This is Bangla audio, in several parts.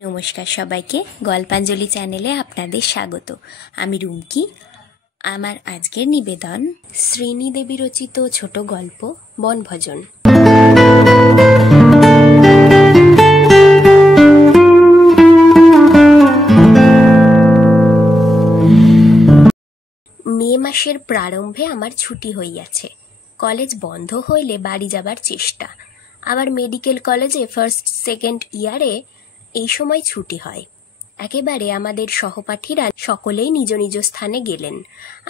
নমস্কার সবাইকে, গল্পাঞ্জলি চ্যানেলে আপনাদের স্বাগত। আমি রুমকি। আমার আজকের নিবেদন শ্রীনি দেবী রচিত ছোট গল্প বনভোজন। মে মাসের প্রারম্ভে আমার ছুটি হইয়াছে। কলেজ বন্ধ হইলে বাড়ি যাবার চেষ্টা। আবার মেডিকেল কলেজে ফার্স্ট সেকেন্ড ইয়ারে এই সময় ছুটি হয়। একেবারে আমাদের সহপাঠীরা সকলেই নিজ নিজ স্থানে গেলেন।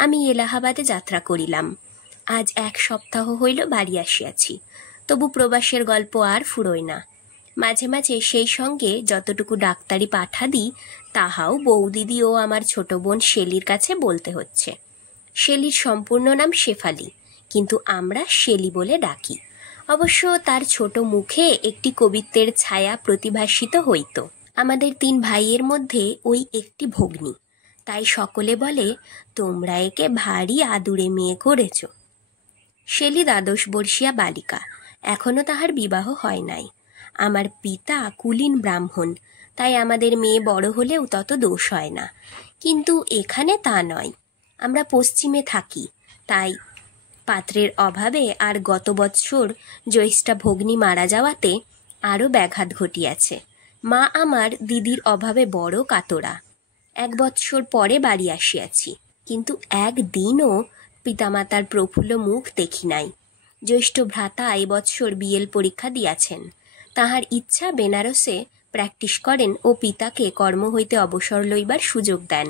আমি এলাহাবাদে যাত্রা করিলাম। আজ 1 সপ্তাহ হইল বাড়ি আসিয়াছি, তবু প্রবাসের গল্প আর ফুরোয় না। মাঝে মাঝে সেই সঙ্গে যতটুকু ডাক্তারি পাঠা দিই তাহাও বৌদিদি ও আমার ছোট বোন শেলির কাছে বলতে হচ্ছে। শেলির সম্পূর্ণ নাম শেফালি, কিন্তু আমরা শেলি বলে ডাকি। অবশ্য তার ছোট মুখে একটি কবিত্বের ছায়া প্রতিভাসিত হইত। আমাদের 3 ভাইয়ের মধ্যে ওই একটি ভগ্নী, তাই সকলে বলে, তোমরা একে ভারী আদুরে মেয়ে করেছ। শেলি 12 বর্ষীয়া বালিকা, এখনো তাহার বিবাহ হয় নাই। আমার পিতা কুলীন ব্রাহ্মণ, তাই আমাদের মেয়ে বড় হলেও তত দোষ হয় না। কিন্তু এখানে তা নয়। আমরা পশ্চিমে থাকি, তাই পাত্রের অভাবে আর গত বৎসর জ্যৈষ্ঠা ভগ্নী মারা যাওয়াতে আরও ব্যাঘাত ঘটিয়াছে। মা আমার দিদির অভাবে বড় কাতরা। 1 বৎসর পরে বাড়ি আসিয়াছি, কিন্তু একদিনও পিতামাতার প্রফুল্ল মুখ দেখি নাই। জ্যৈষ্ঠ ভ্রাতা এবৎসর বিএল পরীক্ষা দিয়াছেন। তাহার ইচ্ছা বেনারসে প্র্যাকটিস করেন ও পিতাকে কর্ম হইতে অবসর লইবার সুযোগ দেন।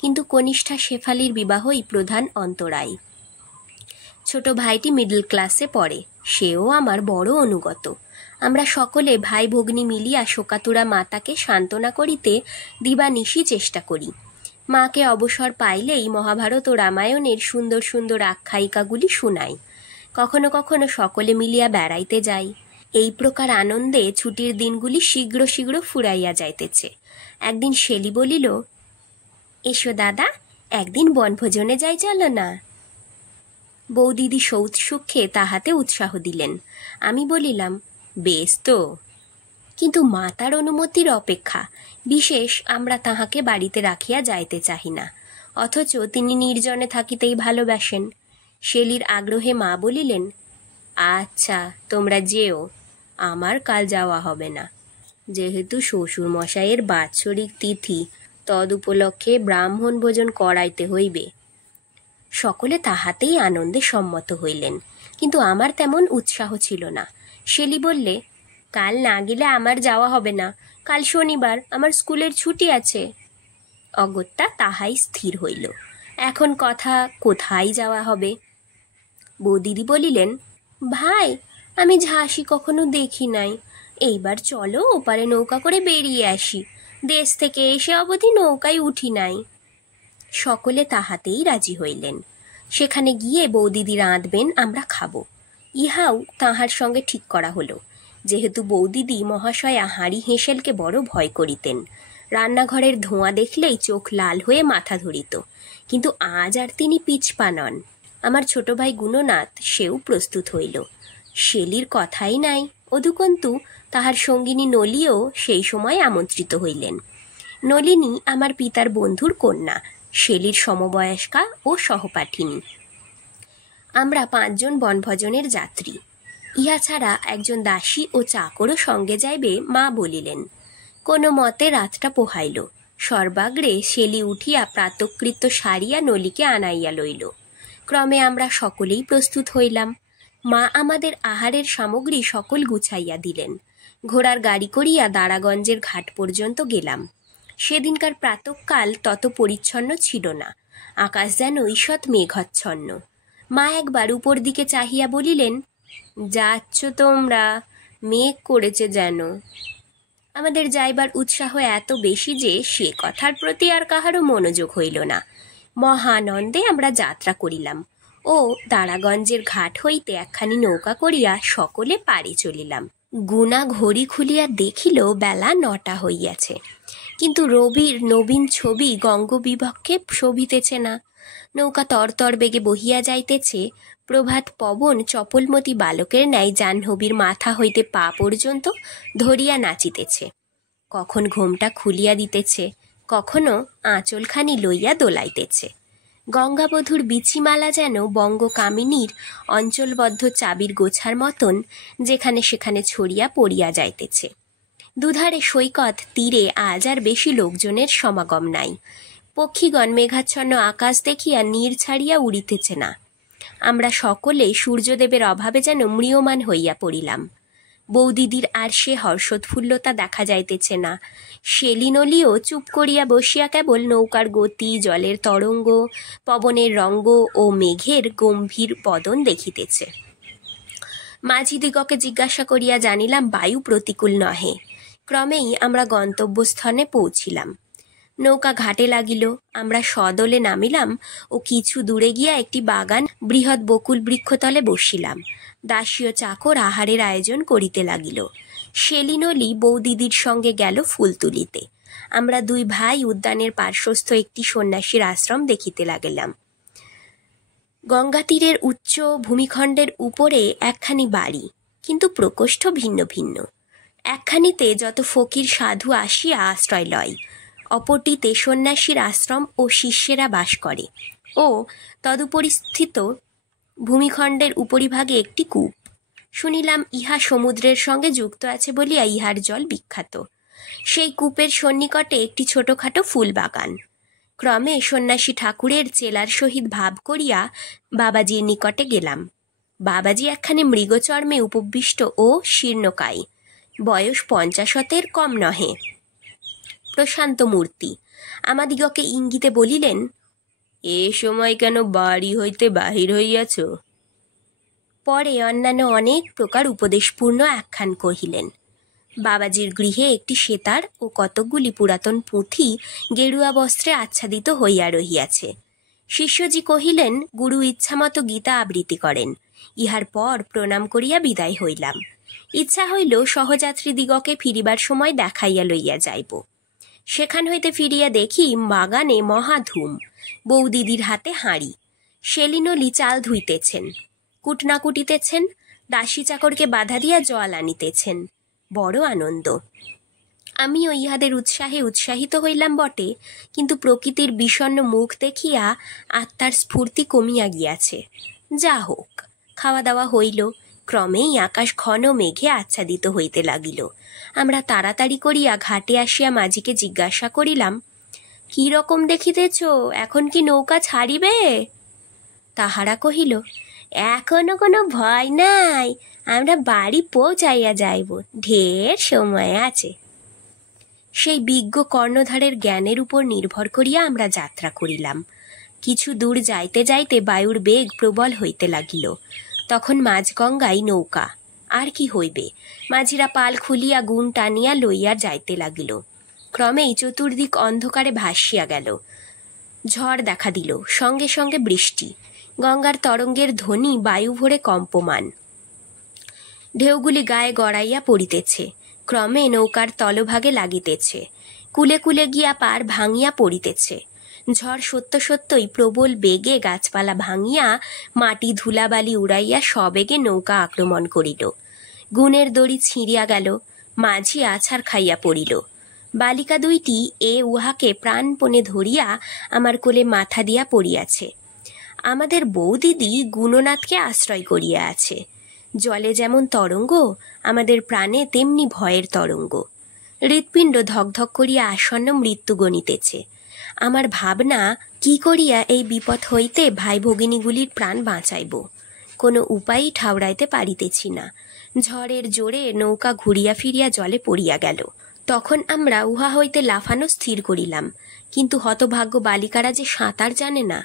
কিন্তু কনিষ্ঠা শেফালির বিবাহই প্রধান অন্তরায়। ছোট ভাইটি মিডল ক্লাসে পড়ে, সেও আমার বড় অনুগত। আমরা সকলে ভাই ভগ্নী মিলিয়া শোকাতুরা মাতাকে সান্ত্বনা করিতে দিবানিশি চেষ্টা করি। মাকে অবসর পাইলেই মহাভারত ও রামায়ণের সুন্দর সুন্দর আখ্যায়িকাগুলি শুনাই। কখনো কখনো সকলে মিলিয়া বেড়াইতে যাই। এই প্রকার আনন্দে ছুটির দিনগুলি শীঘ্র শীঘ্র ফুরাইয়া যাইতেছে। একদিন শেলি বলিল, এসো দাদা, একদিন বনভোজনে যাই, চলো না। বৌদিদি সৌৎসুখ্যে তাহাতে উৎসাহ দিলেন। আমি বলিলাম, বেশ তো, কিন্তু মাতার অনুমতির অপেক্ষা। বিশেষ আমরা তাহাকে বাড়িতে রাখিয়া যাইতে চাহি না, অথচ তিনি নির্জনে থাকিতেই ভালোবাসেন। শেলির আগ্রহে মা বলিলেন, আচ্ছা তোমরা যেও, আমার কাল যাওয়া হবে না। যেহেতু শ্বশুর মশাইয়ের বাৎসরিক তিথি, তদ উপলক্ষে ব্রাহ্মণ ভোজন করাইতে হইবে। সকলে তাহাতেই আনন্দে সম্মত হইলেন, কিন্তু আমার তেমন উৎসাহ ছিল না। শেলি বললে, কাল না গেলে আমার যাওয়া হবে না, কাল শনিবার, আমার স্কুলের ছুটি আছে। অগত্যা তাহাই স্থির হইল। এখন কথা, কোথায় যাওয়া হবে? বৌদিদি বলিলেন, ভাই, আমি ঝাঁসি কখনো দেখি নাই, এইবার চলো ওপারে নৌকা করে বেরিয়ে আসি। দেশ থেকে এসে অবধি নৌকায় উঠি নাই। সকলে তাহাতেই রাজি হইলেন। সেখানে গিয়ে বৌদিদি রাঁধবেন, আমরা খাবো। ইহাও তাহার সঙ্গে ঠিক করা হলো। যেহেতু বৌদিদি মহাশয়া হাঁড়ি হেঁসেলকে বড় ভয় করিতেন। রান্নাঘরের ধোঁয়া দেখলেই চোখ লাল হয়ে মাথা ধরিত। কিন্তু আজ আর তিনি পিছপা নন। আমার ছোট ভাই গুণনাথ, সেও প্রস্তুত হইল। শেলির কথাই নাই। অদুকন্তু তাহার সঙ্গিনী নলিও সেই সময় আমন্ত্রিত হইলেন। নলিনী আমার পিতার বন্ধুর কন্যা, শেলির সমবয়স্কা ও সহপাঠিনী। আমরা 5 জন বনভোজনের যাত্রী। ইহা ছাড়া একজন দাসী ও চাকরও সঙ্গে যাইবে মা বলিলেন। কোনো মতে রাতটা পোহাইল। সর্বাগ্রে শেলি উঠিয়া প্রাতকৃত্য সারিয়া নলিকে আনাইয়া লইল। ক্রমে আমরা সকলেই প্রস্তুত হইলাম। মা আমাদের আহারের সামগ্রী সকল গুছাইয়া দিলেন। ঘোড়ার গাড়ি করিয়া দারাগঞ্জের ঘাট পর্যন্ত গেলাম। সেদিনকার প্রাতঃকাল তত পরিচ্ছন্ন ছিল না। আকাশ যেন ঈষৎ মেঘাচ্ছন্ন। মা একবার উপর দিকে চাহিয়া বলিলেন, যাচ্ছ তোমরা, মেঘ করেছে যেন। আমাদের যাইবার উৎসাহ এত বেশি যে সে কথার প্রতি আর কাহারও মনোযোগ হইল না। মহানন্দে আমরা যাত্রা করিলাম ও দারাগঞ্জের ঘাট হইতে একখানি নৌকা করিয়া সকলে পাড়ে চলিলাম। গুনা ঘড়ি খুলিয়া দেখিল বেলা 9টা হইয়াছে, কিন্তু রবির নবীন ছবি গঙ্গবিভক্ষে শোভিতেছে না। নৌকা তরতর বেগে বহিয়া যাইতেছে। প্রভাত পবন চপলমতি বালকের ন্যায় জাহ্নবীর মাথা হইতে পা পর্যন্ত ধরিয়া নাচিতেছে। কখন ঘোমটা খুলিয়া দিতেছে, কখনো আঁচলখানি লইয়া দোলাইতেছে। গঙ্গাবধূর বিচিমালা যেন বঙ্গকামিনীর অঞ্চলবদ্ধ চাবির গোছার মতন যেখানে সেখানে ছড়িয়া পড়িয়া যাইতেছে। দুধারে সৈকত তীরে আজ আর বেশি লোকজনের সমাগম নাই। পক্ষীগণ মেঘাচ্ছন্ন আকাশ দেখিয়া নীড় ছাড়িয়া উড়িতেছে না। আমরা সকলে সূর্যদেবের অভাবে যেন ম্রিয়মান হইয়া পড়িলাম। বৌদিদির আর সে হর্ষোৎফুল্লতা দেখা যাইতেছে না। শেলিনলিও চুপ করিয়া বসিয়া কেবল নৌকার গতি, জলের তরঙ্গ, পবনের রঙ্গ ও মেঘের গম্ভীর পদন দেখিতেছে। মাঝিদিগকে জিজ্ঞাসা করিয়া জানিলাম বায়ু প্রতিকূল নহে। ক্রমেই আমরা গন্তব্যস্থানে পৌঁছিলাম। নৌকা ঘাটে লাগিল। আমরা সদলে নামিলাম ও কিছু দূরে গিয়া একটি বাগান বৃহৎ বকুল বৃক্ষতলে বসিলাম। দাসীয় চাকর আহারের আয়োজন করিতে লাগিল। শেলিনলি বৌদিদির সঙ্গে গেল ফুল তুলিতে। আমরা দুই ভাই উদ্যানের পার্শ্বস্থ একটি সন্ন্যাসীর আশ্রম দেখিতে লাগিলাম। গঙ্গা তীরের উচ্চ ভূমিখণ্ডের উপরে একখানি বাড়ি, কিন্তু প্রকোষ্ঠ ভিন্ন ভিন্ন। একখানিতে যত ফকির সাধু আসিয়া আশ্রয় লয়, অপরটিতে সন্ন্যাসীর আশ্রম ও শিষ্যেরা বাস করে ও তদুপরিস্থিত ভূমিখণ্ডের উপরিভাগে একটি কূপ। শুনিলাম ইহা সমুদ্রের সঙ্গে যুক্ত আছে বলিয়া ইহার জল বিখ্যাত। সেই কূপের সন্নিকটে একটি ছোটখাটো ফুল বাগান। ক্রমে সন্ন্যাসী ঠাকুরের চেলার সহিত ভাব করিয়া বাবাজির নিকটে গেলাম। বাবাজি একখানি মৃগচর্মে উপবিষ্ট ও শীর্ণকায়, বয়স 50 কম নহে, প্রশান্ত মূর্তি। আমাদিগকে ইঙ্গিতে বলিলেন, এ সময় কেন বাড়ি হইতে বাহির হইয়াছ? পরে অন্যান্য অনেক প্রকার উপদেশপূর্ণ আখ্যান কহিলেন। বাবাজির গৃহে একটি সেতার ও কতকগুলি পুরাতন পুঁথি গেরুয়া বস্ত্রে আচ্ছাদিত হইয়া রহিয়াছে। শিষ্যজি কহিলেন, গুরু ইচ্ছামতো গীতা আবৃত্তি করেন। ইহার পর প্রণাম করিয়া বিদায় হইলাম। ইচ্ছা হইল সহযাত্রীদিগকে ফিরিবার সময় দেখাইয়া লইয়া যাইব। সেখান হইতে ফিরিয়া দেখি বাগানে মহাধুম। বৌদিদির হাতে হাঁড়ি। শেলিনলি চাল ধুইতেছেন, কুটনা কুটিতেছেন, দাসী চাকরকে বাধা দিয়া জল আনিতেছেন। বড় আনন্দ। আমিও ইহাদের উৎসাহে উৎসাহিত হইলাম বটে, কিন্তু প্রকৃতির বিষণ্ণ মুখ দেখিয়া আত্মার স্ফূর্তি কমিয়া গিয়াছে। যা হোক, খাওয়া দাওয়া হইল। ক্রমেই আকাশ ঘন মেঘে আচ্ছাদিত হইতে লাগিল। আমরা তাড়াতাড়ি করিয়া ঘাটে আসিয়া মাঝিকে জিজ্ঞাসা করিলাম, কি রকম দেখিতেছ, এখন কি নৌকা ছাড়িবে? তাহারা কহিল, এখনো কোনো ভয় নাই, আমরা বাড়ি পৌঁছাইয়া যাইব, ঢের সময় আছে। সেই বিজ্ঞ কর্ণধারের জ্ঞানের উপর নির্ভর করিয়া আমরা যাত্রা করিলাম। কিছু দূর যাইতে যাইতে বায়ুর বেগ প্রবল হইতে লাগিল। তখন মাঝগঙ্গায় নৌকা। আর কি হইবে? মাঝিরা পাল খুলিয়া গুণ টানিয়া লইয়া যাইতে লাগিল। ক্রমেই চতুর্দিক অন্ধকারে ভাসিয়া গেল। ঝড় দেখা দিল, সঙ্গে সঙ্গে বৃষ্টি। গঙ্গার তরঙ্গের ধ্বনি বায়ু ভরে কম্পমান। ঢেউগুলি গায়ে গড়াইয়া পড়িতেছে। ক্রমে নৌকার তলভাগে লাগিতেছে। কুলে কুলে গিয়া পার ভাঙিয়া পড়িতেছে। ঝড় সত্য সত্যই প্রবল বেগে গাছপালা ভাঙিয়া মাটি ধুলাবালি উড়াইয়া সবেগে নৌকা আক্রমণ করিল। গুণের দড়ি ছিঁড়িয়া গেল। মাঝি আছাড় খাইয়া পড়িল। বালিকা দুইটি উহাকে প্রাণপণে ধরিয়া আমার কোলে মাথা দিয়া পড়িয়াছে। আমাদের বৌদিদি গুণনাথকে আশ্রয় করিয়া আছে। জলে যেমন তরঙ্গ, আমাদের প্রাণে তেমনি ভয়ের তরঙ্গ। হৃৎপিণ্ড ধকধক করিয়া আসন্ন মৃত্যু গণিতেছে। আমার ভাবনা, কি করিয়া এই বিপদ হইতে ভাই ভগিনীগুলির প্রাণ বাঁচাইব। কোনো উপায়ই ঠাউরাইতে পারিতেছি না। ঝড়ের জোরে নৌকা ঘুরিয়া ফিরিয়া জলে পড়িয়া গেল। তখন আমরা উহা হইতে লাফানো স্থির করিলাম, কিন্তু হতভাগ্য বালিকারা যে সাঁতার জানে না।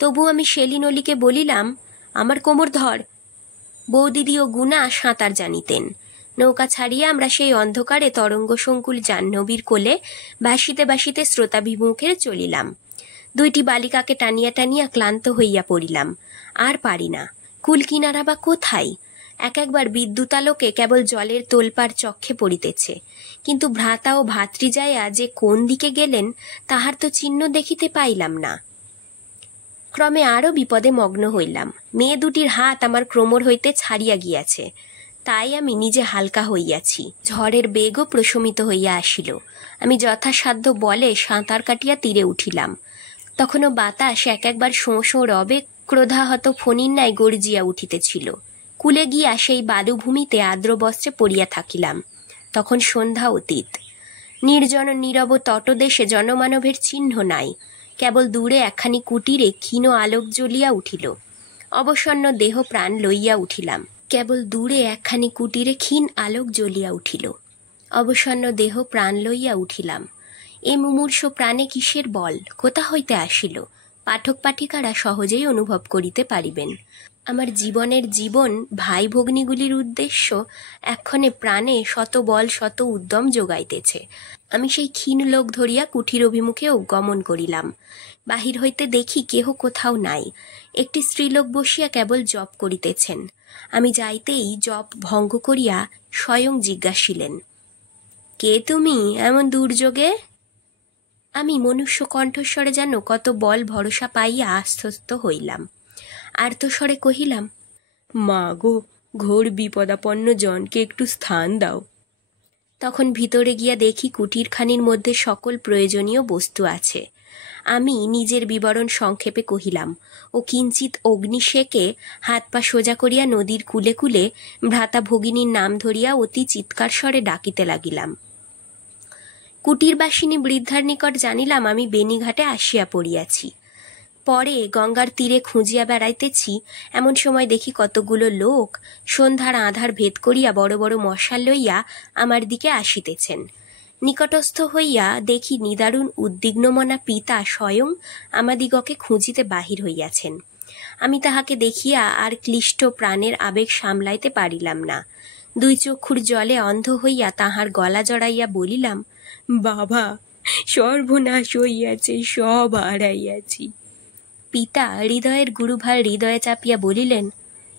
তবু আমি শেলিনলিকে বলিলাম, আমার কোমর ধর। বৌদিদি ও গুণা সাঁতার জানিতেন। নৌকা ছাড়িয়া আমরা সেই অন্ধকারে তরঙ্গসংকুল জাহ্নবীর কোলে ভাসিতে ভাসিতে স্রোতাভিমুখে চলিলাম। দুইটি বালিকাকে টানিয়া টানিয়া ক্লান্ত হইয়া পড়িলাম। আর পারি না। কুল কিনারা বা কোথায়? একবার বিদ্যুতালোকে কেবল জলের তোলপাড় চক্ষে পড়িতেছে, কিন্তু ভ্রাতা ও ভাতৃজায়া যে কোন দিকে গেলেন তাহার তো চিহ্ন দেখিতে পাইলাম না। ক্রমে আরও বিপদে মগ্ন হইলাম। মেয়ে দুটির হাত আমার ক্রমর হইতে ছাড়িয়া গিয়াছে। তাই আমি নিজে হালকা হইয়াছি। ঝড়ের বেগও প্রশমিত হইয়া আসিল। আমি যথাসাধ্য বলে সাঁতার কাটিয়া তীরে উঠিলাম। তখনও বাতাস এক একবার শোঁ শোঁ রবে ক্রোধাহত ফণীর ন্যায় গর্জিয়া উঠিতেছিল। কুলে গিয়া সেই বালুভূমিতে আর্দ্র বস্ত্রে পড়িয়া থাকিলাম। তখন সন্ধ্যা অতীত। নির্জন নীরব তটদেশে জনমানবের চিহ্ন নাই। কেবল দূরে একখানি কুটিরে ক্ষীণ আলোক জ্বলিয়া উঠিল। অবসন্ন দেহ প্রাণ লইয়া উঠিলাম। কেবল দূরে একখানি কুটিরে ক্ষীণ আলোক জ্বলিয়া উঠিল। অবসন্ন দেহ প্রাণ লইয়া উঠিলাম। এ মুমূর্ষ প্রাণে কিসের বল কোথা হইতে আসিল, পাঠক পাঠিকারা সহজেই অনুভব করিতে পারিবেন। আমার জীবনের জীবন ভাই ভগ্নীগুলির উদ্দেশ্য এক্ষণে প্রাণে শত বল শত উদ্যম যোগাইতেছে। আমি সেই ক্ষীণ লোক ধরিয়া কুঠির অভিমুখেও গমন করিলাম। বাহির হইতে দেখি কেহ কোথাও নাই। একটি স্ত্রীলোক বসিয়া কেবল জপ করিতেছেন। আমি যাইতেই জপ ভঙ্গ করিয়া স্বয়ং জিজ্ঞাসিলেন, কে তুমি এমন দুর্যোগে? আমি মনুষ্য কণ্ঠস্বরে যেন কত বল ভরসা পাইয়া আশ্বস্ত হইলাম। আর্তস্বরে কহিলাম, মা গো, ঘোর বিপদাপন্ন জনকে একটু স্থান দাও। তখন ভিতরে গিয়া দেখি কুটিরখানির মধ্যে সকল প্রয়োজনীয় বস্তু আছে। আমি নিজের বিবরণ সংক্ষেপে কহিলাম ও কিঞ্চিত অগ্নিশেকে হাত পা সোজা করিয়া নদীর কূলে কূলে ভ্রাতা ভগিনীর নাম ধরিয়া অতি চিৎকার স্বরে ডাকিতে লাগিলাম। কুটিরবাসিনী বৃদ্ধার নিকট জানিলাম আমি বেণীঘাটে আসিয়া পড়িয়াছি। পরে গঙ্গার তীরে খুঁজিয়া বেড়াইতেছি, এমন সময় দেখি কতগুলো লোক সন্ধ্যার আঁধার ভেদ করিয়া বড় বড় মশাল লইয়া আমার দিকে আসিতেছেন। নিকটস্থ হইয়া দেখি নিদারুণ উদ্বিগ্নমনা পিতা স্বয়ং আমাদিগকে খুঁজিতে বাহির হইয়াছেন। আমি তাহাকে দেখিয়া আর ক্লিষ্ট প্রাণের আবেগ সামলাইতে পারিলাম না। দুই চক্ষুর জলে অন্ধ হইয়া তাহার গলা জড়াইয়া বলিলাম, বাবা, সর্বনাশ হইয়াছে, সব হারাইয়াছি। পিতা হৃদয়ের গুরুভার হৃদয়ে চাপিয়া বলিলেন,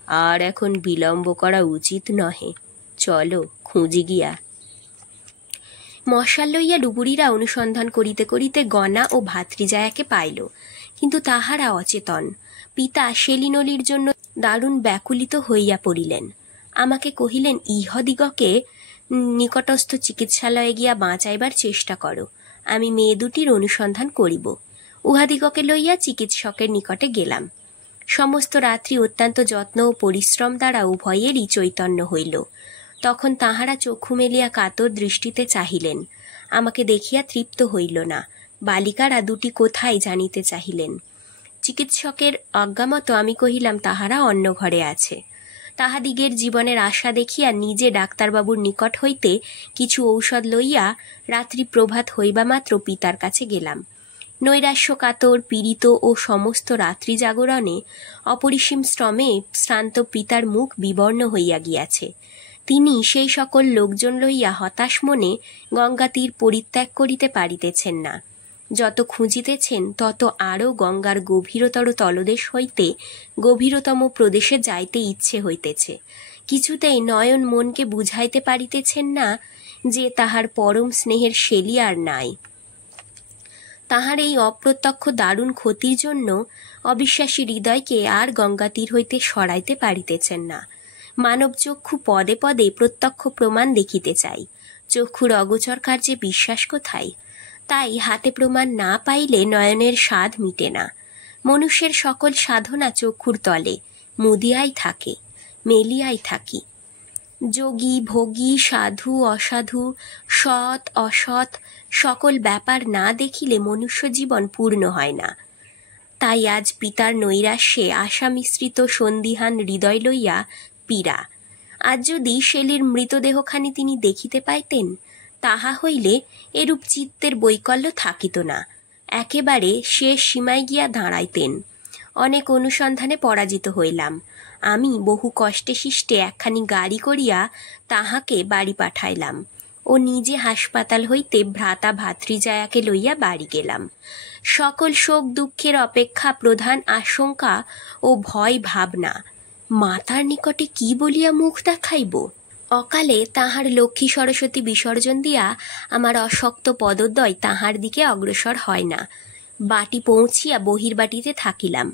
আর এখন বিলম্ব করা উচিত নহে, চলো খুঁজি গিয়া। মশাল লইয়া ডুবুরিরা অনুসন্ধান করিতে করিতে গনা ও ভাতৃজায়াকে পাইল, কিন্তু তাহারা অচেতন। পিতা সেলিনলির জন্য দারুণ ব্যাকুলিত হইয়া পড়িলেন। আমাকে কহিলেন, ইহদিগকে নিকটস্থ চিকিৎসালয়ে গিয়া বাঁচাইবার চেষ্টা করো, আমি মেয়ে দুটির অনুসন্ধান করিব। উহাদিগকে লইয়া চিকিৎসকের নিকটে গেলাম। সমস্ত রাত্রি অত্যন্ত যত্ন ও পরিশ্রম দ্বারা উভয়েরই চৈতন্য হইল। তখন তাহারা চক্ষু মেলিয়া কাতর দৃষ্টিতে চাহিলেন। আমাকে দেখিয়া তৃপ্ত হইল না। বালিকারা দুটি কোথায় জানিতে চাহিলেন। চিকিৎসকের আজ্ঞামতো আমি কহিলাম তাহারা অন্য ঘরে আছে। তাহাদিগের জীবনের আশা দেখিয়া নিজে ডাক্তারবাবুর নিকট হইতে কিছু ঔষধ লইয়া রাত্রি প্রভাত হইবা মাত্র পিতার কাছে গেলাম। নৈরাশ্য কাতর পীড়িত ও সমস্ত রাত্রি জাগরণে অপরিসীম শ্রমে শ্রান্ত পিতার মুখ বিবর্ণ হইয়া গিয়াছে। তিনি সেই সকল লোকজন লইয়া হতাশ মনে গঙ্গা তীর পরিত্যাগ করিতে পারিতেছেন না। যত খুঁজিতেছেন তত আরও গঙ্গার গভীরতর তলদেশ হইতে গভীরতম প্রদেশে যাইতে ইচ্ছে হইতেছে। কিছুতেই নয়ন মনকে বুঝাইতে পারিতেছেন না যে তাহার পরম স্নেহের শেলি আর নাই। তাহার এই অপ্রত্যক্ষ দারুণ ক্ষতির জন্য অবিশ্বাসী হৃদয়কে আর গঙ্গা তীর হইতে সরাইতে পারিতেছেন না। মানব চক্ষু পদে পদে প্রত্যক্ষ প্রমাণ দেখিতে চাই, চক্ষুর অগোচর কার্যে বিশ্বাস কোথায়? তাই হাতে প্রমাণ না পাইলে নয়নের স্বাদ মিটে না। মনুষ্যের সকল সাধনা চক্ষুর তলে মুদিয়াই থাকে, মেলিয়াই থাকি। যোগী ভোগী, সাধু অসাধু, সৎ অসৎ সকল ব্যাপার না দেখিলে মনুষ্য জীবন পূর্ণ হয় না। তাই আজ পিতার নৈরাশ্যে আশা মিশ্রিত সন্দিহান হৃদয় লইয়া পীড়া। আজ যদি শেলির মৃতদেহখানি তিনি দেখিতে পাইতেন, তাহা হইলে এরূপ চিত্তের বৈকল্য থাকিত না, একেবারে শেষ সীমায় গিয়া দাঁড়াইতেন। অনেক অনুসন্ধানে পরাজিত হইলাম। আমি বহু কষ্টে শিষ্টে একখানি গাড়ি করিয়া তাহাকে বাড়ি পাঠাইলাম ও নিজে হাসপাতাল হইতে ভ্রাতা ভাতৃজায়াকে লইয়া বাড়ি গেলাম। সকল শোক দুঃখের অপেক্ষা প্রধান আশঙ্কা ও ভয় ভাবনা, মাতার নিকটে কি বলিয়া মুখ দেখাইব। অকালে তাহার লক্ষ্মী সরস্বতী বিসর্জন দিয়া আমার অশক্ত পদদ্বয় তাহার দিকে অগ্রসর হয় না। বাটি পৌঁছিয়া বহির্বাটিতে থাকিলাম।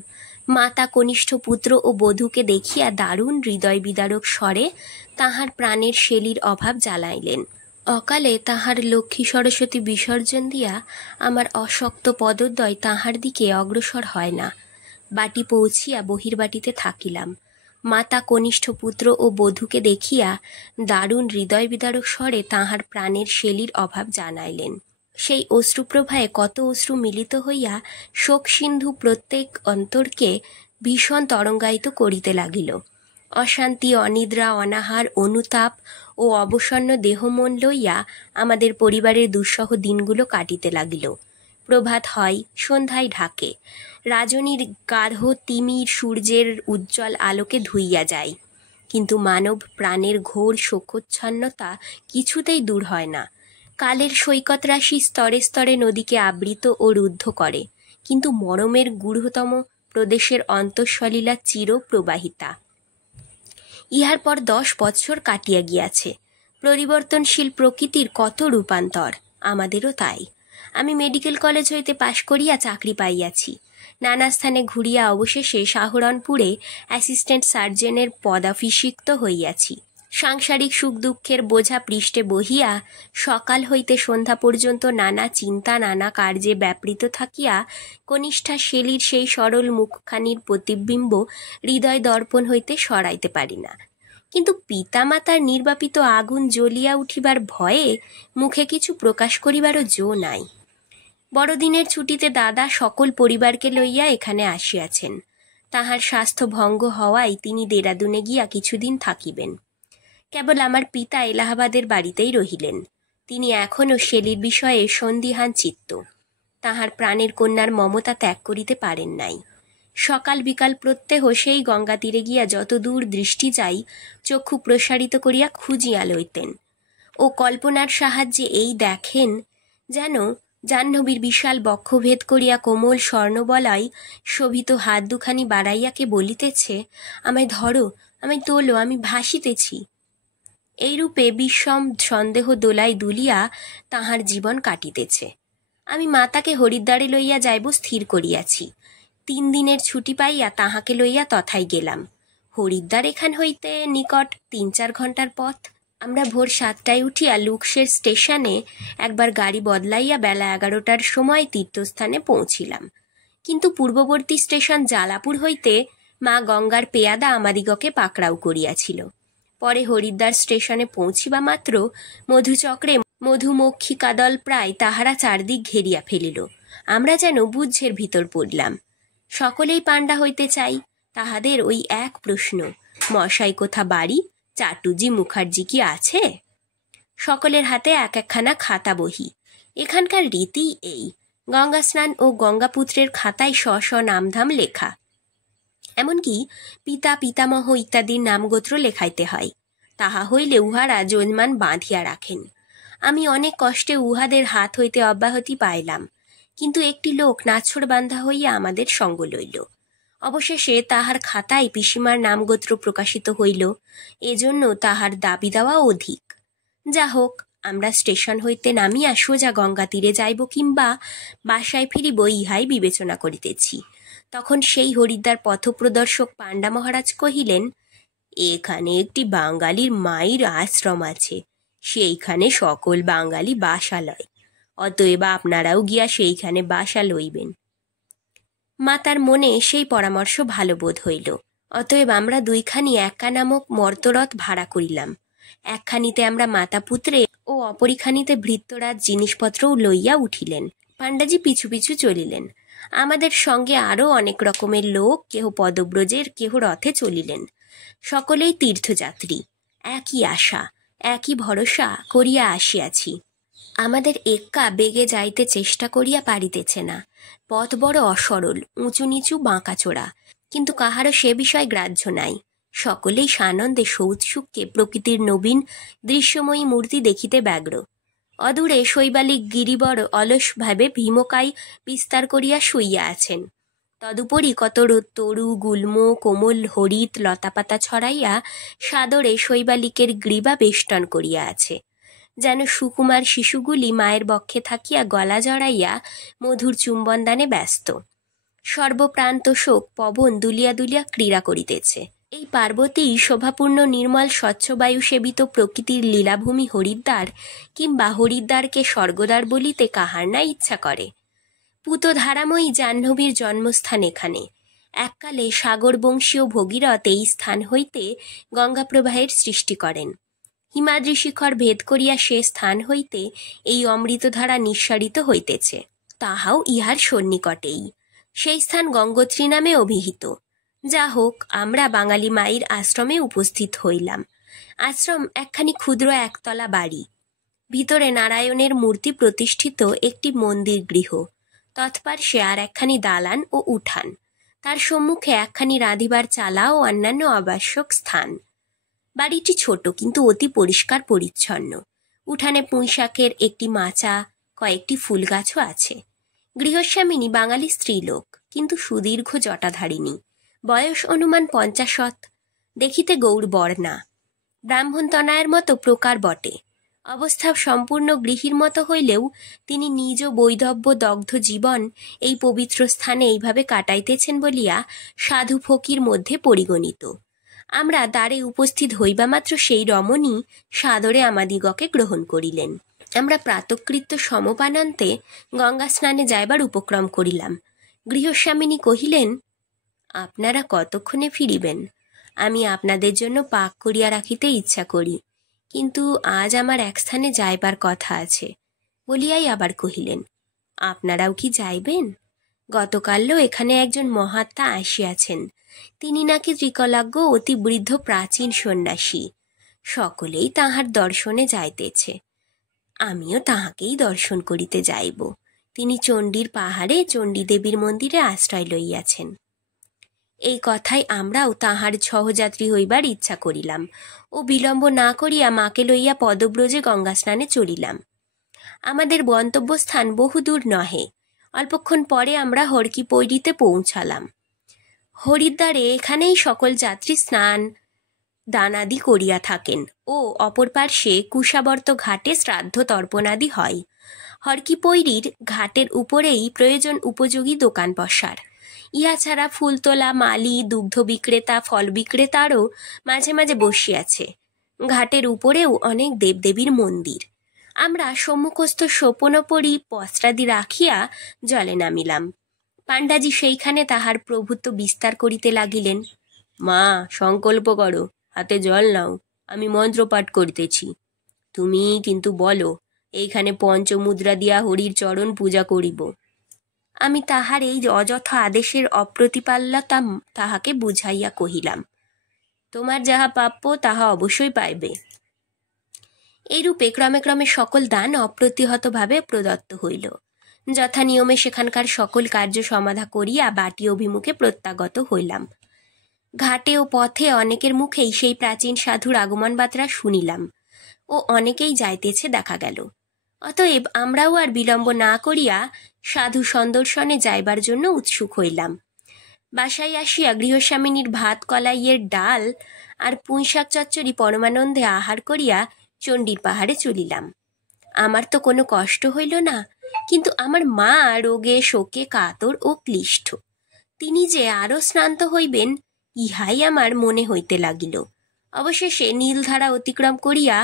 মাতা কনিষ্ঠ পুত্র ও বধূকে দেখিয়া দারুণ হৃদয় বিদারক স্বরে তাহার প্রাণের শেলির অভাব জ্বালাইলেন। অকালে তাহার লক্ষ্মী সরস্বতী বিসর্জন দিয়া আমার অশক্ত পদদ্বয় তাহার দিকে অগ্রসর হয় না। বাটি পৌঁছিয়া বহির্বাটিতে থাকিলাম। মাতা কনিষ্ঠ পুত্র ও বধূকে দেখিয়া দারুণ হৃদয় বিদারক স্বরে তাহার প্রাণের শেলির অভাব জানাইলেন। সেই অশ্রুপ্রভায় কত অশ্রু মিলিত হইয়া শোক সিন্ধু প্রত্যেক অন্তরকে ভীষণ তরঙ্গায়িত করিতে লাগিল। অশান্তি, অনিদ্রা, অনাহার, অনুতাপ ও অবসন্ন দেহমন লইয়া আমাদের পরিবারের দুঃসহ দিনগুলো কাটিতে লাগিল। প্রভাত হয়, সন্ধ্যায় ঢাকে, রাজনীর গাঢ় তিমির সূর্যের উজ্জ্বল আলোকে ধুইয়া যায়, কিন্তু মানব প্রাণের ঘোর শোকচ্ছন্নতা কিছুতেই দূর হয় না। কালের সৈকত রাশি স্তরে স্তরে নদীকে আবৃত ও রুদ্ধ করে, কিন্তু মরমের গূঢ়তম প্রদেশের অন্তঃসলীলা চির প্রবাহিতা। ইহার পর 10 বৎসর কাটিয়া গিয়াছে। পরিবর্তনশীল প্রকৃতির কত রূপান্তর, আমাদেরও তাই। আমি মেডিকেল কলেজ হইতে পাশ করিয়া চাকরি পাইয়াছি। নানা স্থানে ঘুরিয়া অবশেষে সাহরনপুরে অ্যাসিস্ট্যান্ট সার্জেনের পদাভিষিক্ত হইয়াছি। সাংসারিক সুখ দুঃখের বোঝা পৃষ্ঠে বহিয়া সকাল হইতে সন্ধ্যা পর্যন্ত নানা চিন্তা, নানা কার্যে ব্যাপৃত থাকিয়া কনিষ্ঠা শেলির সেই সরল মুখখানির প্রতিবিম্ব হৃদয় দর্পণ হইতে সরাইতে পারি না। কিন্তু পিতামাতার নির্বাপিত আগুন জ্বলিয়া উঠিবার ভয়ে মুখে কিছু প্রকাশ করিবারও জো নাই। বড়দিনের ছুটিতে দাদা সকল পরিবারকে লইয়া এখানে আসিয়াছেন। তাহার স্বাস্থ্য ভঙ্গ হওয়ায় তিনি দেরাদুনে গিয়া কিছুদিন থাকিবেন। কেবল আমার পিতা এলাহাবাদের বাড়িতেই রহিলেন। তিনি এখনও শেলির বিষয়ে সন্দিহান চিত্ত। তাহার প্রাণের কন্যার মমতা ত্যাগ করিতে পারেন নাই। সকাল বিকাল প্রত্যহ সেই গঙ্গা তীরে গিয়া যতদূর দৃষ্টি যাই চক্ষু প্রসারিত করিয়া খুঁজিয়া লইতেন ও কল্পনার সাহায্যে এই দেখেন যেন জাহ্নবীর বিশাল বক্ষভেদ করিয়া কোমল স্বর্ণবলয় শোভিত হাত দুখানি বাড়াইয়াকে বলিতেছে, আমায় ধরো, আমায় তোলো, আমি ভাসিতেছি। এইরূপে বিষম সন্দেহ দোলায় দুলিয়া তাহার জীবন কাটিতেছে। আমি মাতাকে হরিদ্বারে লইয়া যাইব স্থির করিয়াছি। 3 দিনের ছুটি পাইয়া তাহাকে লইয়া তথায় গেলাম। হরিদ্বার এখান হইতে নিকট 3-4 ঘণ্টার পথ। আমরা ভোর 7টায় উঠিয়া লুকসের স্টেশনে একবার গাড়ি বদলাইয়া বেলা 11টার সময় তীর্থস্থানে পৌঁছিলাম। কিন্তু পূর্ববর্তী স্টেশন জালাপুর হইতে মা গঙ্গার পেয়াদা আমাদিগকে পাকড়াও করিয়াছিল। পরে হরিদ্বার স্টেশনে পৌঁছিবা মাত্র মধুচক্রে মধুমক্ষিকাদল প্রায় তাহারা চারদিক ঘেরিয়া ফেলিল। আমরা যেন বুঝের ভিতর পড়লাম। সকলেই পাণ্ডা হইতে চাই। তাহাদের ওই এক প্রশ্ন, মশাই কোথা বাড়ি, চাটুজি মুখার্জি কি আছে? সকলের হাতে এক একখানা খাতা বহি। এখানকার রীতি এই, গঙ্গা স্নান ও গঙ্গাপুত্রের খাতায় স্ব নামধাম লেখা। এমনকি পিতা, পিতামহ ইত্যাদির নামগোত্র লেখাইতে হয়। তাহা হইলে উহারা যজমান বাঁধিয়া রাখেন। আমি অনেক কষ্টে উহাদের হাত হইতে অব্যাহতি পাইলাম, কিন্তু একটি লোক নাছোড় বান্ধা হইয়া আমাদের সঙ্গ লইল। অবশেষে তাহার খাতায় পিসিমার নামগোত্র প্রকাশিত হইল, এজন্য তাহার দাবি দেওয়া অধিক। যা হোক, আমরা স্টেশন হইতে নামিয়া সোজা গঙ্গা তীরে যাইব কিংবা বাসায় ফিরিব ইহাই বিবেচনা করিতেছি। তখন সেই হরিদ্বার পথপ্রদর্শক পাণ্ডা মহারাজ কহিলেন, এখানে একটি বাঙালির মায়ের আশ্রম আছে, সেইখানে সকল বাঙালি বাসা লয়, অতএব আপনারাও গিয়া সেইখানে বাসা লইবেন। মাতার মনে সেই পরামর্শ ভালো বোধ হইল। অতএব আমরা 2খানি একা নামক মর্তরথ ভাড়া করিলাম। একখানিতে আমরা মাতা পুত্রে ও অপরিখানিতে ভৃত্যরাজ জিনিসপত্রও লইয়া উঠিলেন। পাণ্ডাজি পিছু পিছু চলিলেন। আমাদের সঙ্গে আরও অনেক রকমের লোক, কেহ পদব্রজের, কেহ রথে চলিলেন। সকলেই তীর্থযাত্রী। একই আশা, একই ভরসা করিয়া আসিয়াছি। আমাদের এক্কা বেগে যাইতে চেষ্টা করিয়া পারিতেছে না। পথ বড় অসরল, উঁচু নিচু, বাঁকাচোড়া, কিন্তু কাহারও সে বিষয় গ্রাহ্য নাই। সকলেই সানন্দে সৌৎসুককে প্রকৃতির নবীন দৃশ্যময়ী মূর্তি দেখিতে ব্যগ্র। অদূরে শৈবালিক গিরিবর অলসভাবে ভীমকায় বিস্তার করিয়া শুইয়া আছেন। তদুপরি কত তরু, গুল্ম, কোমল হরিৎ লতাপাতা ছড়াইয়া সাদরে শৈবালিকের গ্রীবা বেষ্টন করিয়া আছে, যেন সুকুমার শিশুগুলি মায়ের বক্ষে থাকিয়া গলা জড়াইয়া মধুর চুম্বনদানে ব্যস্ত। সর্বপ্রান্ত শোক পবন দুলিয়া দুলিয়া ক্রীড়া করিতেছে। এই পার্বতী শোভাপূর্ণ নির্মল স্বচ্ছ বায়ু সেবিত প্রকৃতির লীলাভূমি হরিদ্বার, কিংবা হরিদ্বারকে স্বর্গদ্বার বলিতে কাহার না ইচ্ছা করে। পুত ধারাময়ী জাহ্নবীর জন্মস্থান এখানে। এককালে সাগরবংশীয় ভগীরথ এই স্থান হইতে গঙ্গা প্রবাহের সৃষ্টি করেন। হিমাদ্রি শিখর ভেদ করিয়া সে স্থান হইতে এই অমৃতধারা নিঃসারিত হইতেছে, তাহাও ইহার সন্নিকটেই। সেই স্থান গঙ্গোত্রী নামে অভিহিত। যা হোক, আমরা বাঙালি মায়ের আশ্রমে উপস্থিত হইলাম। আশ্রম একখানি ক্ষুদ্র একতলা বাড়ি। ভিতরে নারায়ণের মূর্তি প্রতিষ্ঠিত একটি মন্দির গৃহ, তৎপার্শ্বে আর একখানি দালান ও উঠান, তার সম্মুখে একখানি রাঁধিবার চালা ও অন্যান্য আবশ্যক স্থান। বাড়িটি ছোট কিন্তু অতি পরিষ্কার পরিচ্ছন্ন। উঠানে পুঁইশাকের একটি মাচা, কয়েকটি ফুল গাছও আছে। গৃহস্বামিনী বাঙালি স্ত্রীলোক, কিন্তু সুদীর্ঘ জটাধারিণী, বয়স অনুমান 50। দেখিতে গৌরবর্ণা, ব্রাহ্মণ তনয়ের মতো প্রকার বটে। অবস্থা সম্পূর্ণ গৃহীর মতো হইলেও তিনি নিজ বৈধব্য দগ্ধ জীবন এই পবিত্র স্থানে এইভাবে কাটাইতেছেন বলিয়া সাধু ফকির মধ্যে পরিগণিত। আমরা দ্বারে উপস্থিত হইবা মাত্র সেই রমণী সাদরে আমাদিগকে গ্রহণ করিলেন। আমরা প্রাতকৃত্য সমপানান্তে গঙ্গা স্নানে যাইবার উপক্রম করিলাম। গৃহস্বামিনী কহিলেন, আপনারা কতক্ষণে ফিরিবেন? আমি আপনাদের জন্য পাক করিয়া রাখিতে ইচ্ছা করি, কিন্তু আজ আমার এক স্থানে যাইবার কথা আছে বলিয়াই আবার কহিলেন, আপনারাও কি যাইবেন? গতকালও এখানে একজন মহাত্মা আসিয়াছেন। তিনি নাকি ত্রিকলাজ্ঞ অতি বৃদ্ধ প্রাচীন সন্ন্যাসী। সকলেই তাহার দর্শনে যাইতেছে, আমিও তাহাকেই দর্শন করিতে যাইব। তিনি চণ্ডীর পাহাড়ে চণ্ডীদেবীর মন্দিরে আশ্রয় লইয়াছেন। এই কথায় আমরাও তাহার সহযাত্রী হইবার ইচ্ছা করিলাম ও বিলম্ব না করিয়া মাকে লইয়া পদব্রজে গঙ্গা স্নানে চলিলাম। আমাদের গন্তব্যস্থান বহুদূর নহে। অল্পক্ষণ পরে আমরা হরকিপৈড়িতে পৌঁছালাম। হরিদ্বারে এখানেই সকল যাত্রী স্নান দানাদি করিয়া থাকেন ও অপর পার্শ্বে কুশাবর্ত ঘাটে শ্রাদ্ধ তর্পণাদি হয়। হরকিপৈড়ির ঘাটের উপরেই প্রয়োজন উপযোগী দোকান বসার। ইহা ছাড়া ফুল তোলা মালি, দুগ্ধ বিক্রেতা, ফল বিক্রেতারও মাঝে মাঝে বসিয়াছে। ঘাটের উপরেও অনেক দেবদেবীর মন্দির। আমরা সম্মুখস্থ সোপনোপরি বস্ত্রাদি রাখিয়া জলে নামিলাম। পাণ্ডাজি সেইখানে তাহার প্রভুত্ব বিস্তার করিতে লাগিলেন। মা, সংকল্প করো, হাতে জল নাও, আমি মন্ত্রপাঠ করিতেছি। তুমি কিন্তু বলো, এইখানে পঞ্চমুদ্রা দিয়া হরির চরণ পূজা করিব। আমি তাহার এই অযথা আদেশের অপ্রতিপাল্যতা তাহাকে বুঝাইয়া কহিলাম, তোমার যাহা প্রাপ্য তাহা অবশ্যই পাইবে। এইরূপে ক্রমে ক্রমে সকল দান অপ্রতিহতভাবে প্রদত্ত হইল। যথা নিয়মে সেখানকার সকল কার্য সমাধা করিয়া বাটি অভিমুখে প্রত্যাগত হইলাম। ঘাটে ও পথে অনেকের মুখেই সেই প্রাচীন সাধুর আগমন বার্তা শুনিলাম ও অনেকেই যাইতেছে দেখা গেল। অতএব আমরাও আর বিলম্ব না করিয়া সাধু সন্দর্শনে যাইবার জন্য উৎসুক হইলাম। বাসায় আসিয়া গৃহস্বামিনীর ভাত কলাইয়ের ডাল আর পুঁইশাক চচ্চড়ি পরমানন্দে আহার করিয়া চণ্ডীর পাহাড়ে চলিলাম। আমার তো কোনো কষ্ট হইল না, কিন্তু আমার মা রোগে শোকে কাতর ও ক্লিষ্ট। তিনি যে আরও শ্রান্ত হইবেন ইহাই আমার মনে হইতে লাগিল। অবশেষে নীলধারা অতিক্রম করিয়া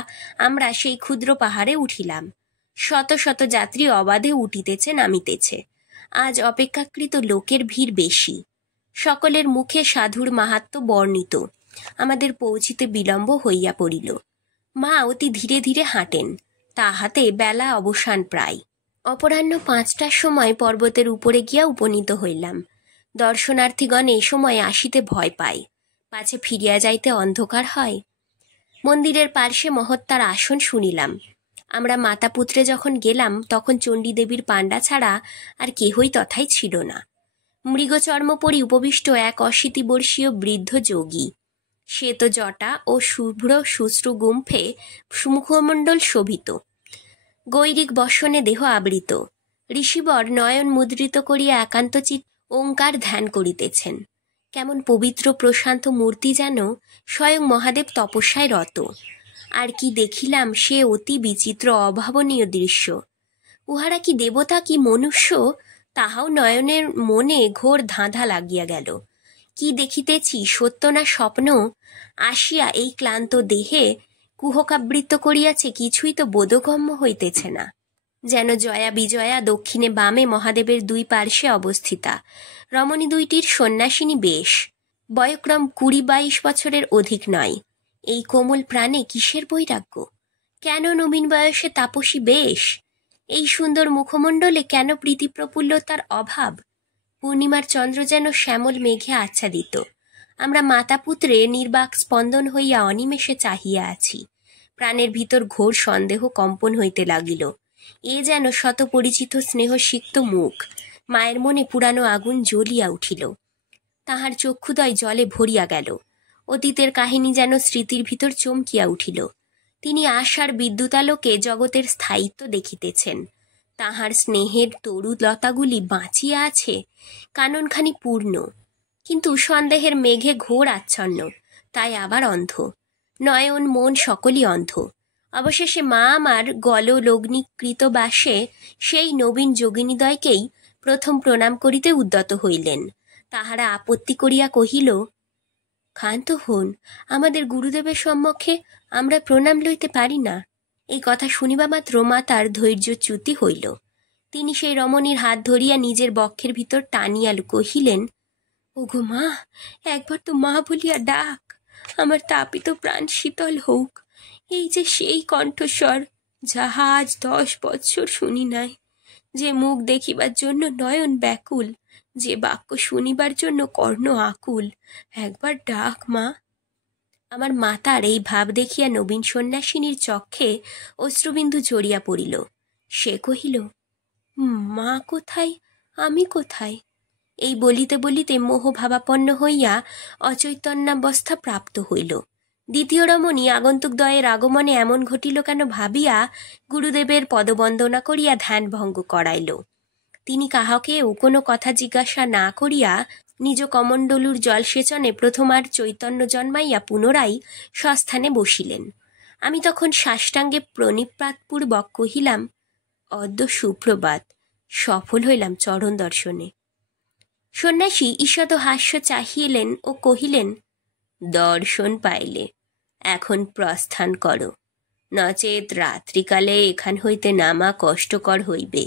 আমরা সেই ক্ষুদ্র পাহাড়ে উঠিলাম। শত শত যাত্রী অবাধে উঠিতেছে নামিতেছে। আজ অপেক্ষাকৃত লোকের ভিড় বেশি। সকলের মুখে সাধুর মাহাত্ম্য বর্ণিত। আমাদের পৌঁছিতে বিলম্ব হইয়া পড়িল। মা অতি ধীরে ধীরে হাঁটেন, তাহাতে বেলা অবসান প্রায়। অপরাহ্ন 5টার সময় পর্বতের উপরে গিয়া উপনীত হইলাম। দর্শনার্থীগণ এ সময় আসিতে ভয় পায়, পাছে ফিরিয়া যাইতে অন্ধকার হয়। মন্দিরের পার্শ্বে মহত্তার আসন শুনিলাম। আমরা মাতা পুত্রে যখন গেলাম তখন চণ্ডীদেবীর পাণ্ডা ছাড়া আর কেহই তথায় ছিল না। মৃগচর্ম পরি উপবিষ্ট এক 80 বর্ষীয় বৃদ্ধ যোগী, শ্বেত জটা ও শুভ্র শুশ্রু গুম্ফে মুখমণ্ডল শোভিত, গৈরিক বসনে দেহ আবৃত। ঋষিবর নয়ন মুদ্রিত করিয়া একান্তচিৎ ওঙ্কার ধ্যান করিতেছেন। কেমন পবিত্র প্রশান্ত মূর্তি, যেন স্বয়ং মহাদেব তপস্যায় রত। আর কি দেখিলাম সে অতি বিচিত্র অভাবনীয় দৃশ্য। উহারা কি দেবতা কি মনুষ্য তাহাও নয়নের মনে ঘোর ধাঁধা লাগিয়া গেল। কি দেখিতেছি, সত্য না স্বপ্ন? আসিয়া এই ক্লান্ত দেহে কুহকাবৃত্ত করিয়াছে, কিছুই তো বোধগম্য হইতেছে না। যেন জয়া বিজয়া দক্ষিণে বামে মহাদেবের দুই পার্শ্বে অবস্থিতা। রমণী দুইটির সন্ন্যাসিনী বেশ, বয়ক্রম 20-22 বছরের অধিক নয়। এই কোমল প্রাণে কিসের বৈরাগ্য? কেন নবীন বয়সে তাপসী বেশ? এই সুন্দর মুখমণ্ডলে কেন প্রীতিপ্রফুল্লতার অভাব? পূর্ণিমার চন্দ্র যেন শ্যামল মেঘে আচ্ছাদিত। আমরা মাতা পুত্রে নির্বাক স্পন্দন হইয়া অনিমেষে চাহিয়া আছি। প্রাণের ভিতর ঘোর সন্দেহ কম্পন হইতে লাগিল। এ যেন শত পরিচিত স্নেহসিক্ত মুখ। মায়ের মনে পুরানো আগুন জ্বলিয়া উঠিল। তাহার চক্ষুদয় জলে ভরিয়া গেল। অতীতের কাহিনী যেন স্মৃতির ভিতর চমকিয়া উঠিল। তিনি আশার বিদ্যুতালোকে জগতের স্থায়িত্ব দেখিতেছেন। তাহার স্নেহের তরু লতাগুলি বাঁচিয়া আছে, কাননখানি পূর্ণ, কিন্তু সন্দেহের মেঘে ঘোর আচ্ছন্ন। তাই আবার অন্ধ, নয়ন মন সকলই অন্ধ। অবশেষে মা আমার গললগ্নিকৃত বাসে সেই নবীন যোগিনীদ্বয়কেই প্রথম প্রণাম করিতে উদ্যত হইলেন। তাহারা আপত্তি করিয়া কহিল, ক্ষান্ত হন, আমাদের গুরুদেবের সম্মুখে আমরা প্রণাম লইতে পারি না। এই কথা শুনিবা মাত্র মাতার ধৈর্যচ্যুতি হইল। তিনি সেই রমণীর হাত ধরিয়া নিজের বক্ষের ভিতর টানিয়া কহিলেন, ওগো মা, একবার তো মা বলিয়া ডাক, আমার তাপিত প্রাণ শীতল হোক। এই যে সেই কণ্ঠস্বর, যাহা আজ 10 বৎসর শুনি নাই, যে মুখ দেখিবার জন্য নয়ন ব্যাকুল, যে বাক্য শুনিবার জন্য কর্ণ আকুল, একবার ডাক মা। আমার মাতার এই ভাব দেখিয়া নবীন সন্ন্যাসিনীর চক্ষে অশ্রুবিন্দু ঝরিয়া পড়িল। সে কহিল, মা কোথায়, আমি কোথায়? এই বলিতে বলিতে মোহভাবাপন্ন হইয়া অচৈতন্যাবস্থা প্রাপ্ত হইল। দ্বিতীয় রমণী আগন্তুকদ্বয়ের আগমনে এমন ঘটিল কেন ভাবিয়া গুরুদেবের পদবন্দনা করিয়া ধ্যান ভঙ্গ করাইল। তিনি কাহাকেও কোনো কথা জিজ্ঞাসা না করিয়া নিজ কমণ্ডলুর জলসেচনে প্রথমার চৈতন্য জন্মাইয়া পুনরায় স্বস্থানে বসিলেন। আমি তখন সাষ্টাঙ্গে প্রণিপাতপূর্বক কহিলাম, অদ্য সুপ্রভাত। সফল হইলাম চরণ দর্শনে। সন্ন্যাসী ঈষৎ হাস্য চাহিলেন ও কহিলেন, দর্শন পাইলে এখন প্রস্থান করো, নচেত রাত্রিকালে এখান হইতে নামা কষ্টকর হইবে।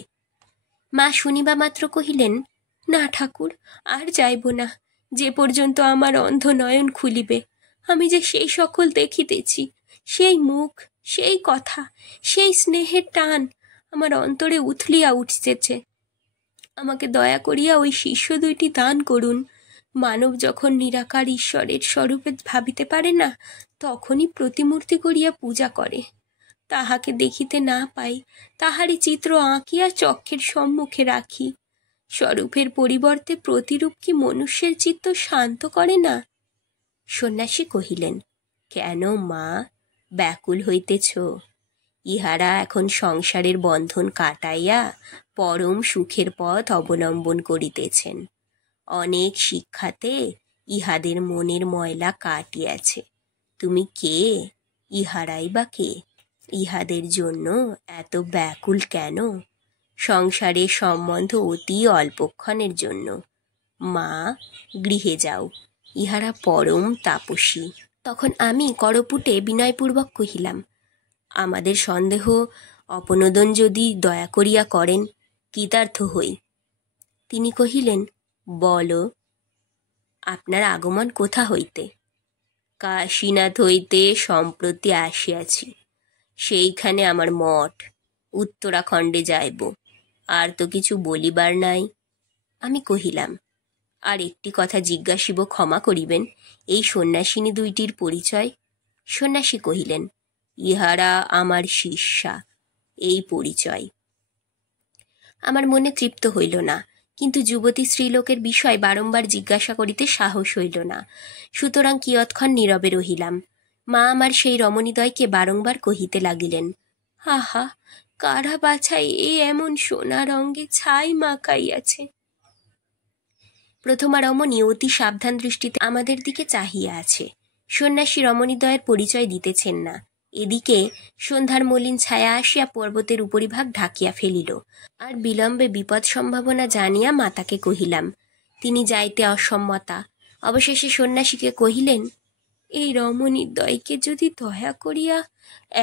মা শুনিবা মাত্র কহিলেন, না ঠাকুর, আর যাইব না, যে পর্যন্ত আমার অন্ধ নয়ন খুলিবে। আমি যে সেই সকল দেখিতেছি, সেই মুখ, সেই কথা, সেই স্নেহের টান আমার অন্তরে উথলিয়া উঠিতেছে। আমাকে দয়া করিয়া ওই শিষ্য দুইটি দান করুন। মানব যখন নিরাকার ঈশ্বরের স্বরূপে ভাবিতে পারে না, তখনই প্রতিমূর্তি করিয়া পূজা করে। তাহাকে দেখিতে না পাই, তাহারই চিত্র আঁকিয়া চক্ষের সম্মুখে রাখি। স্বরূপের পরিবর্তে প্রতিরূপ কি মনুষ্যের চিত্ত শান্ত করে না? সন্ন্যাসী কহিলেন, কেন মা, ব্যাকুল হইতেছ? ইহারা এখন সংসারের বন্ধন কাটাইয়া পরম সুখের পথ অবলম্বন করিতেছেন। অনেক শিক্ষাতে ইহাদের মনের ময়লা কাটিয়াছে। তুমি কে, ইহারাই বা কে? ইহাদের জন্য এত ব্যাকুল কেন? সংসারের সম্বন্ধ অতি অল্পক্ষণের জন্য। মা, গৃহে যাও, ইহারা পরম তাপসী। তখন আমি করপুটে বিনয়পূর্বক কহিলাম, আমাদের সন্দেহ অপনোদন যদি দয়া করিয়া করেন, কৃতার্থ হই। তিনি কহিলেন, বল, আপনার আগমন কোথা হইতে? কাশীনাথ হইতে সম্প্রতি আসিয়াছি। সেইখানে আমার মঠ, উত্তরাখণ্ডে যাইব। আর তো কিছু বলিবার নাই। আমি কহিলাম, আর একটি কথা জিজ্ঞাসিব, ক্ষমা করিবেন, এই সন্ন্যাসিনী দুইটির পরিচয়? সন্ন্যাসী কহিলেন, ইহারা আমার শিষ্যা, এই পরিচয়। আমার মনে তৃপ্ত হইল না, কিন্তু যুবতী স্ত্রীলোকের বিষয় বারংবার জিজ্ঞাসা করিতে সাহস হইল না। সুতরাং কিয়ৎক্ষণ নীরবে রহিলাম। মা আমার সেই রমণীদ্বয়কে বারংবার কহিতে লাগিলেন, আহা, কারা বাছাই এ এমন সোনার অঙ্গে ছাই মাখাইয়াছে। প্রথমা রমণী অতি সাবধান দৃষ্টিতে আমাদের দিকে চাহিয়া আছে। সন্ন্যাসী রমণীদ্বয়ের পরিচয় দিতেছেন না, এদিকে সন্ধ্যার মলিন ছায়া আসিয়া পর্বতের উপরিভাগ ঢাকিয়া ফেলিল। আর বিলম্বে বিপদ সম্ভাবনা জানিয়া মাতাকে কহিলাম। তিনি যাইতে অসম্মতা। অবশেষে সন্ন্যাসীকে কহিলেন, এই রমণীদ্বয়কে যদি দয়া করিয়া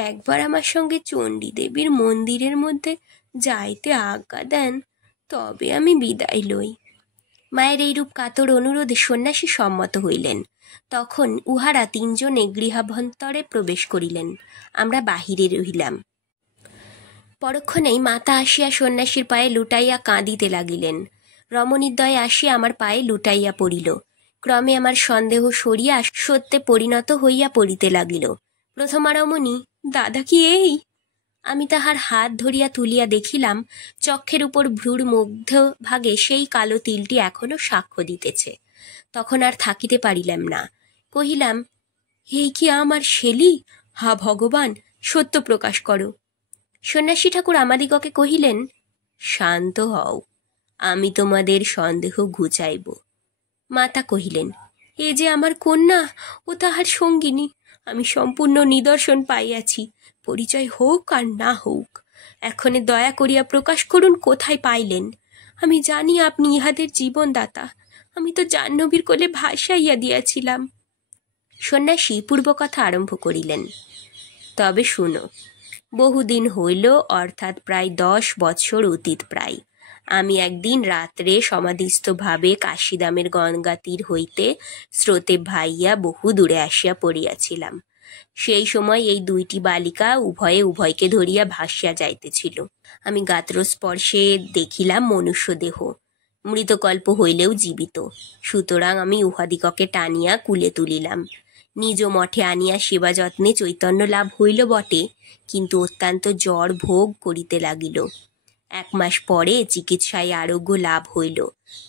একবার আমার সঙ্গে চণ্ডী দেবীর মন্দিরের মধ্যে যাইতে আজ্ঞা দেন, তবে আমি বিদায় লই। মায়ের এইরূপ কাতর অনুরোধে সন্ন্যাসী সম্মত হইলেন। তখন উহারা তিনজনে গৃহাভ্যন্তরে প্রবেশ করিলেন। আমরা বাহিরে রহিলাম। পরক্ষণেই মাতা আসিয়া সন্ন্যাসীর পায়ে লুটাইয়া কাঁদিতে লাগিলেন। রমণীদ্বয় আসিয়া আমার পায়ে লুটাইয়া পড়িল। ক্রমে আমার সন্দেহ সরিয়া সত্যে পরিণত হইয়া পড়িতে লাগিল। প্রথমা রমণী, দাদা কি এই? আমি তাহার হাত ধরিয়া তুলিয়া দেখিলাম চক্ষের উপর ভ্রুর মধ্য ভাগে সেই কালো তিলটি এখনো সাক্ষ্য দিতেছে। তখন আর থাকিতে পারিলাম না। কহিলাম, এই কি আমার শেলি? হা ভগবান, সত্য প্রকাশ করো। সন্ন্যাসী ঠাকুর আমাদিগকে কহিলেন, শান্ত হও, আমি তোমাদের সন্দেহ ঘুচাইব। মাতা কহিলেন, এ যে আমার কন্যা ও তাহার সঙ্গিনী, আমি সম্পূর্ণ নিদর্শন পাইয়াছি। পরিচয় হোক আর না হোক, এক্ষণে দয়া করিয়া প্রকাশ করুন কোথায় পাইলেন। আমি জানি আপনি ইহাদের জীবনদাতা। আমি তো জাহ্নবীর কোলে ভাসাইয়া দিয়াছিলাম। সন্ন্যাসী পূর্বকথা আরম্ভ করিলেন। তবে শুনো, বহুদিন হইল, অর্থাৎ প্রায় 10 বৎসর অতীত প্রায়, আমি একদিন রাত্রে সমাধিস্থভাবে কাশিদামের গঙ্গা তীর হইতে স্রোতে ভাইয়া বহু দূরে আসিয়া পড়িয়াছিলাম। সেই সময় এই দুইটি বালিকা উভয়ে উভয়কে ধরিয়া ভাসিয়া যাইতেছিল। আমি গাত্রস্পর্শে দেখিলাম মনুষ্য দেহ, মৃতকল্প হইলেও জীবিত। সুতরাং আমি উহাদিগকে টানিয়া কুলে তুলিলাম। নিজ মঠে আনিয়া সেবা যত্নে চৈতন্য লাভ হইল বটে, কিন্তু অত্যন্ত জ্বর ভোগ করিতে লাগিল। 1 মাস পরে চিকিৎসায় আরোগ্য লাভ হইল,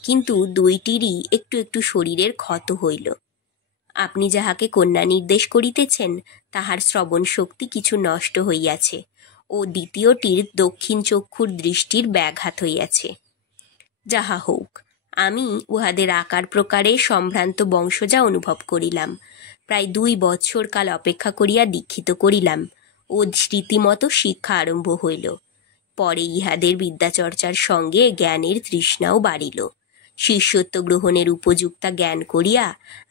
কিন্তু দুইটিরই একটু একটু শরীরের ক্ষত হইল। আপনি যাহাকে কন্যা নির্দেশ করিতেছেন, তাহার শ্রবণ শক্তি কিছু নষ্ট হইয়াছে ও দ্বিতীয়টির দক্ষিণ চক্ষুর দৃষ্টির ব্যাঘাত হইয়াছে। যাহা হোক, আমি উহাদের আকার প্রকারে সম্ভ্রান্ত বংশজা অনুভব করিলাম। প্রায় 2 বৎসর কাল অপেক্ষা করিয়া দীক্ষিত করিলাম ও রীতিমতো শিক্ষা আরম্ভ হইল। পরে ইহাদের বিদ্যাচর্চার সঙ্গে জ্ঞানের তৃষ্ণাও বাড়িল। শিষ্যত্ব গ্রহণের উপযুক্তা জ্ঞান করিয়া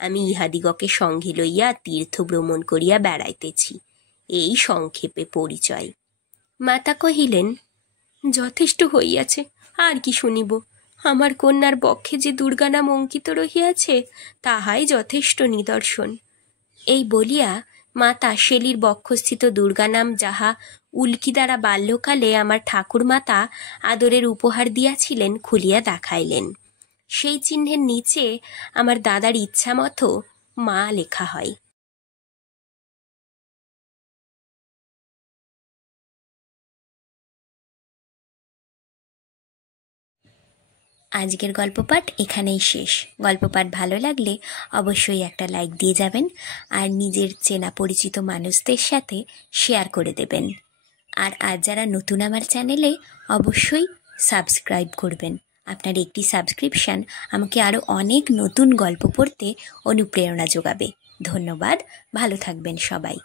আমি ইহাদিগকে সঙ্গে লইয়া তীর্থ ভ্রমণ করিয়া বেড়াইতেছি। এই সংক্ষেপে পরিচয়। মাতা কহিলেন, যথেষ্ট হইয়াছে, আর কি শুনিব? আমার কন্যার বক্ষে যে দুর্গা নাম অঙ্কিত রহিয়াছে, তাহাই যথেষ্ট নিদর্শন। এই বলিয়া মাতা শেলির বক্ষস্থিত দুর্গা নাম, যাহা উল্কি দ্বারা বাল্যকালে আমার ঠাকুর মাতা আদরের উপহার দিয়াছিলেন, খুলিয়া দেখাইলেন। সেই চিহ্নের নিচে আমার দাদার ইচ্ছা মতো মা লেখা হয়। আজকের গল্পপাঠ এখানেই শেষ। গল্পপাঠ ভালো লাগলে অবশ্যই একটা লাইক দিয়ে যাবেন, আর নিজের চেনা পরিচিত মানুষদের সাথে শেয়ার করে দেবেন। আর আজ যারা নতুন আমার চ্যানেলে, অবশ্যই সাবস্ক্রাইব করবেন। আপনার একটি সাবস্ক্রিপশান আমাকে আরও অনেক নতুন গল্প পড়তে অনুপ্রেরণা যোগাবে। ধন্যবাদ, ভালো থাকবেন সবাই।